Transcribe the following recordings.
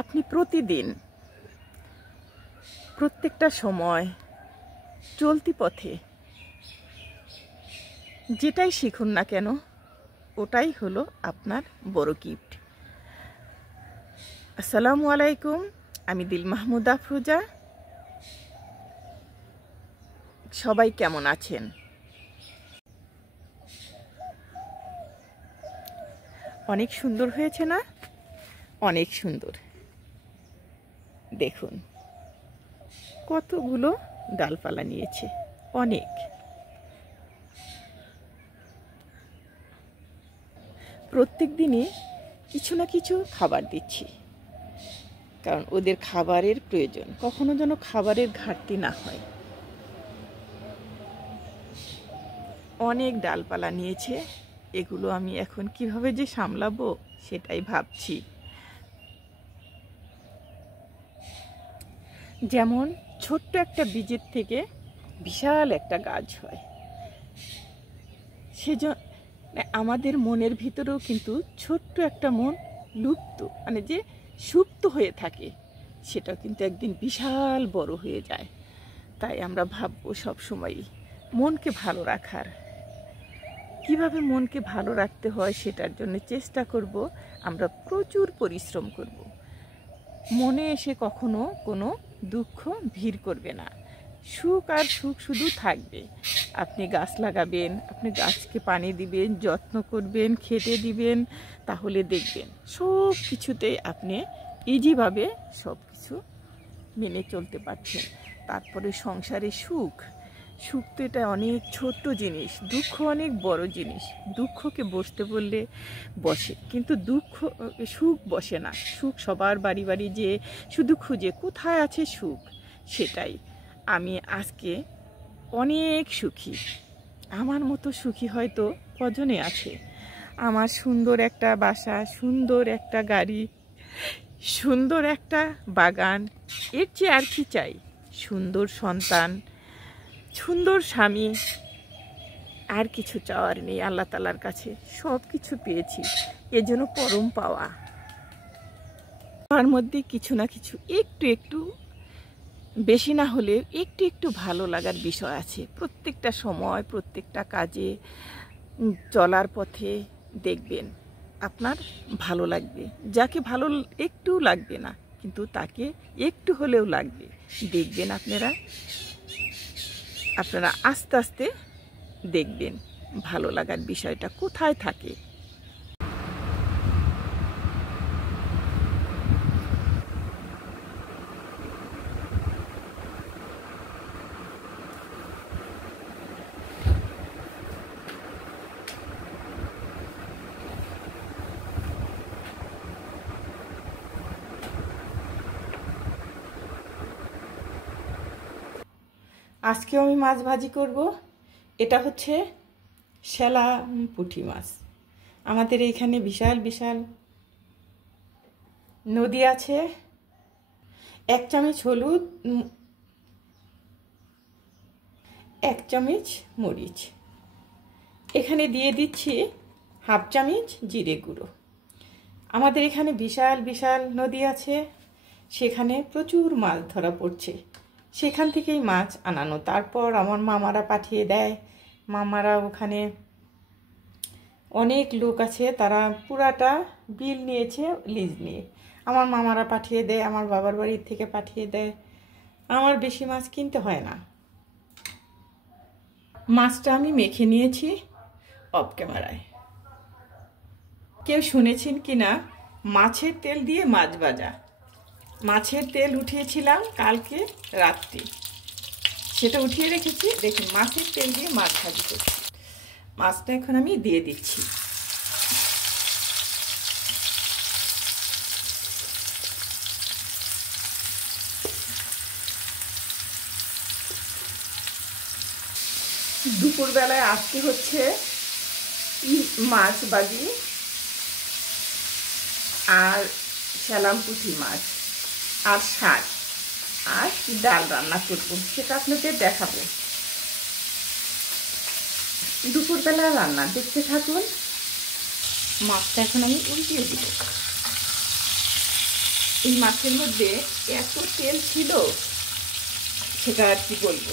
আপনি প্রতিদিন প্রত্যেকটা সময় চলতি পথে যেটাই শিখুন না কেন ওটাই হলো আপনার বড় গিফট। আসসালামু আলাইকুম, আমি দিল মাহমুদ আফরোজা। সবাই কেমন আছেন? অনেক সুন্দর হয়েছে না? অনেক সুন্দর। দেখুন কতগুলো ডালপালা নিয়েছে, অনেক। প্রত্যেক দিনই কিছু না কিছু খাবার দিচ্ছি, কারণ ওদের খাবারের প্রয়োজন, কখনো যেন খাবারের ঘাটতি না হয়। অনেক ডালপালা নিয়েছে, এগুলো আমি এখন কিভাবে যে সামলাবো সেটাই ভাবছি। যেমন ছোট্ট একটা বীজের থেকে বিশাল একটা গাছ হয়, সেজন্য আমাদের মনের ভিতরেও কিন্তু ছোট্ট একটা মন লুপ্ত, মানে যে সুপ্ত হয়ে থাকে, সেটাও কিন্তু একদিন বিশাল বড় হয়ে যায়। তাই আমরা ভাববো সবসময়ই মনকে ভালো রাখার, কিভাবে মনকে ভালো রাখতে হয় সেটার জন্য চেষ্টা করব। আমরা প্রচুর পরিশ্রম করব। মনে এসে কখনো কোনো দুঃখ ভিড় করবে না, সুখ আর সুখ শুধু থাকবে। আপনি গাছ লাগাবেন, আপনি গাছকে পানি দিবেন, যত্ন করবেন, খেতে দিবেন, তাহলে দেখবেন সব কিছুতে আপনি ইজিভাবে সব কিছু মেনে চলতে পারছেন। তারপরে সংসারে সুখ, সুখ তো এটা অনেক ছোট্ট জিনিস, দুঃখ অনেক বড় জিনিস। দুঃখকে বসতে বললে বসে, কিন্তু সুখ বসে না। সুখ সবার বাড়ি বাড়ি যে শুধু খুঁজে কোথায় আছে সুখ, সেটাই। আমি আজকে অনেক সুখী। আমার মতো সুখী হয়তো কজনে আছে। আমার সুন্দর একটা বাসা, সুন্দর একটা গাড়ি, সুন্দর একটা বাগান, এর চেয়ে আর কি চাই? সুন্দর সন্তান, সুন্দর স্বামী, আর কিছু চাওয়ার নেই। আল্লাহ তাআলার কাছে সব কিছু পেয়েছি, এজন্য পরম পাওয়া। তার মধ্যে কিছু না কিছু একটু একটু, বেশি না হলে একটু একটু ভালো লাগার বিষয় আছে। প্রত্যেকটা সময় প্রত্যেকটা কাজে চলার পথে দেখবেন আপনার ভালো লাগবে। যাকে ভালো একটু লাগবে না, কিন্তু তাকে একটু হলেও লাগবে। দেখবেন আপনারা আস্তে আস্তে দেখবেন ভালো লাগার বিষয়টা কোথায় থাকে। আজকেও আমি মাছ ভাজি করব। এটা হচ্ছে শ্যালা পুঁটি মাছ। আমাদের এইখানে বিশাল বিশাল নদী আছে। 1 চামচ হলুদ, 1 চামচ মরিচ, এখানে দিয়ে দিচ্ছি 1/2 চামচ জিরে গুঁড়ো। আমাদের এখানে বিশাল বিশাল নদী আছে, সেখানে প্রচুর মাছ ধরা পড়ছে, সেখান থেকেই মাছ আনানো। তারপর আমার মামারা পাঠিয়ে দেয়। মামারা ওখানে অনেক লোক আছে, তারা পুরাটা বিল নিয়েছে লিজ নিয়ে। আমার মামারা পাঠিয়ে দেয়, আমার বাবার বাড়ির থেকে পাঠিয়ে দেয়। আমার বেশি মাছ কিনতে হয় না। মাছটা আমি মেখে নিয়েছি অফ ক্যামেরায়। কেউ শুনেছেন কি না মাছের তেল দিয়ে মাছ ভাজা? মাছের তেল উঠিয়েছিলাম কালকে রাত্রি, সেটা উঠিয়ে রেখেছি। দেখুন মাছের তেল দিয়ে মাছ ভাজি করছি। মাছটা এখন আমি দিয়ে দিচ্ছি। দুপুরবেলায় আজকে হচ্ছে মাছ ভাজি আর শ্যালাম পুঁটি মাছ আর শাক আর ডাল রান্না করব, সেটা আপনাদের দেখাবো। দুপুরবেলা রান্না দেখতে থাকুন। মাছটা এখন আমি উল্টিয়ে দিব। এই মাছের মধ্যে এত তেল ছিল, সেটা আর কি বলবো,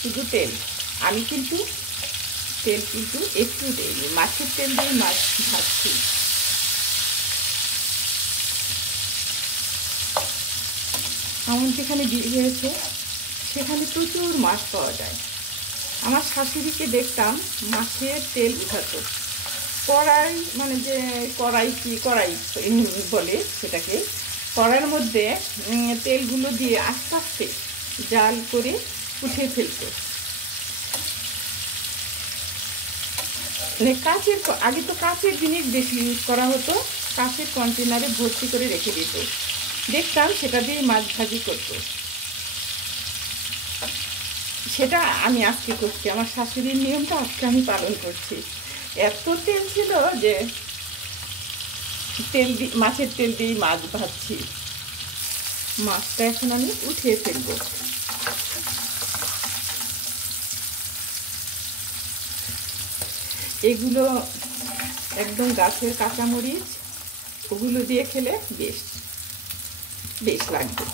শুধু তেল। আমি কিন্তু তেল কিন্তু একটু দিইনি, মাছের তেল দিয়ে মাছ ভাজছি। আমার যেখানে বিয়ে হয়েছে সেখানে প্রচুর মাছ পাওয়া যায়। আমার শাশুড়িকে দেখতাম মাছের তেল উঠাতো কড়াই, মানে যে কড়াই বলে সেটাকে, কড়াইয়ের মধ্যে তেলগুলো দিয়ে আস্তে আস্তে জাল করে উঠে ফেলতো। মানে কাচের, আগে তো কাচের জিনিস বেশি ইউজ করা হতো, কাচের কন্টেনারে ভর্তি করে রেখে দিত, দেখতাম সেটা দিয়ে মাছ ভাজি করতো। সেটা আমি আজকে করছি, আমার শাশুড়ির নিয়মটা আজকে আমি পালন করছি। এত তেল ছিল যে মাছের তেল দিয়েই মাছ ভাজছি। মাছটা এখন আমি উঠিয়ে ফেলবো। এগুলো একদম গাছের কাঁচামরিচ, ওগুলো দিয়ে খেলে বেশ বেশ লাগবে।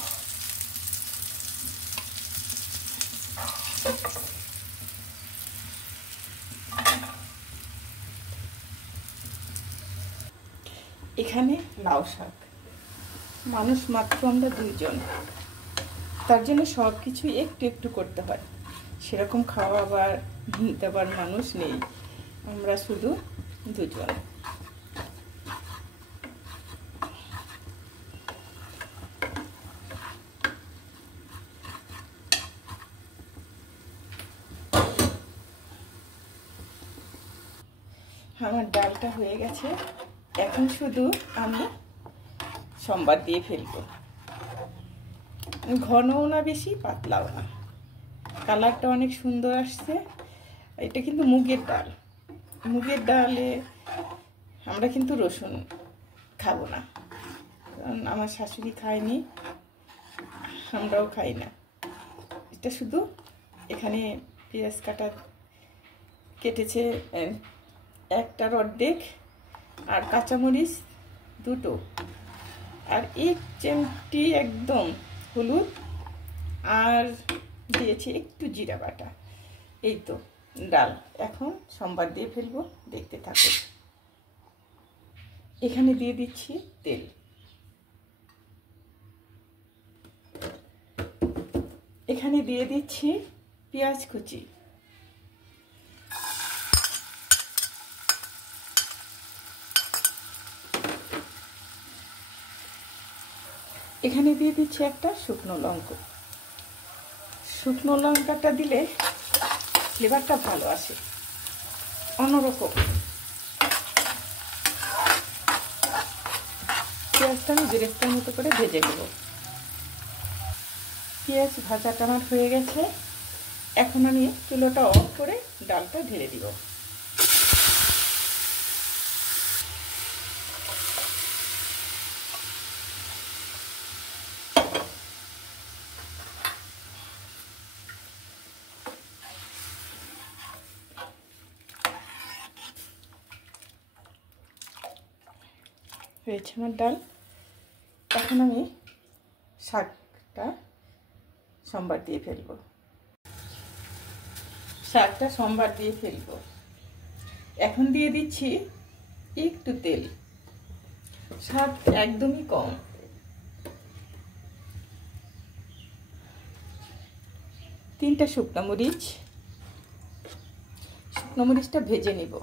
এখানে লাউ শাক, মানুষ মাত্র আমরা 2 জন, তার জন্য সব কিছু একটু একটু করতে হয়। সেরকম খাওয়াবার দেবার মানুষ নেই, আমরা শুধু 2 জন। আমার ডালটা হয়ে গেছে, এখন শুধু আমি সম্বার দিয়ে ফেলবো। ঘনও না বেশি, পাতলাও না, কালারটা অনেক সুন্দর আসছে। এটা কিন্তু মুগের ডাল, মুগের ডালে আমরা কিন্তু রসুন খাবো না, কারণ আমার শাশুড়ি খায়নি, আমরাও খাই না। এটা শুধু এখানে পেঁয়াজ কেটেছে 1টার অর্ধেক, আর কাঁচামরিচ 2টো, আর 1 চিমটি একদম হলুদ, আর দিয়েছি একটু জিরা বাটা। এই তো ডাল, এখন সম্বার দিয়ে ফেলবো, দেখতে থাকো। এখানে দিয়ে দিচ্ছি তেল, এখানে দিয়ে দিচ্ছি পেঁয়াজ কুচি, এখানে দিয়ে দিচ্ছি একটা শুকনো লঙ্কা। শুকনো লঙ্কাটা দিলে ফ্লেভারটা ভালো আসে, অন্যরকম। পেঁয়াজটা আমি বেরেস্তার মতো করে ভেজে নেব। পেঁয়াজ ভাজাটা আমার হয়ে গেছে, এখন আমি চুলোটা অফ করে ডালটা ঢেলে দিব। হয়েছে আমার ডাল, এখন আমি শাকটা সম্বার দিয়ে ফেলবো। শাকটা সম্বার দিয়ে ফেলবো। এখন দিয়ে দিচ্ছি একটু তেল, শাক একদমই কম। তিনটা শুকনো মরিচটা ভেজে নিব।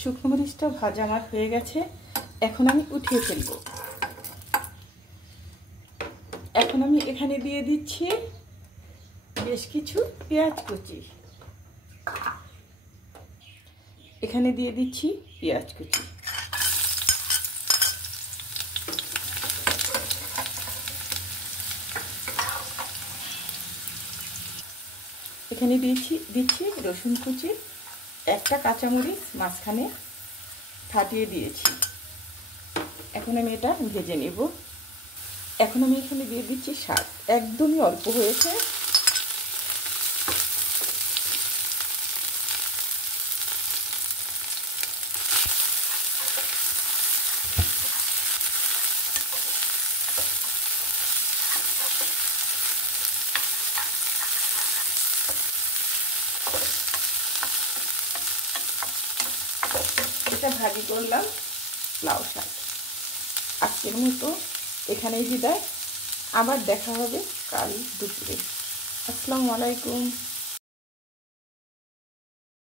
শুকনো মরিচটা ভাজা আমার হয়ে গেছে, এখন আমি উঠিয়ে ফেলব। এখন আমি এখানে দিয়ে দিচ্ছি বেশ কিছু পেঁয়াজ কুচি, এখানে দিয়ে দিচ্ছি পেঁয়াজ কুচি, এখানে দিচ্ছি রসুন কুচি, একটা কাঁচামরিচ মাঝখানে ফাটিয়ে দিয়েছি। এখন আমি এটা ভেজে নেব। এখন আমি এখানে দিয়ে দিচ্ছি শাক, একদমই অল্প হয়েছে। একটা ভাজি করলাম লাউ শাক। আজকের মতো এখানেই বিদায়, আবার দেখা হবে কাল দুপুরে। আসসালামু আলাইকুম।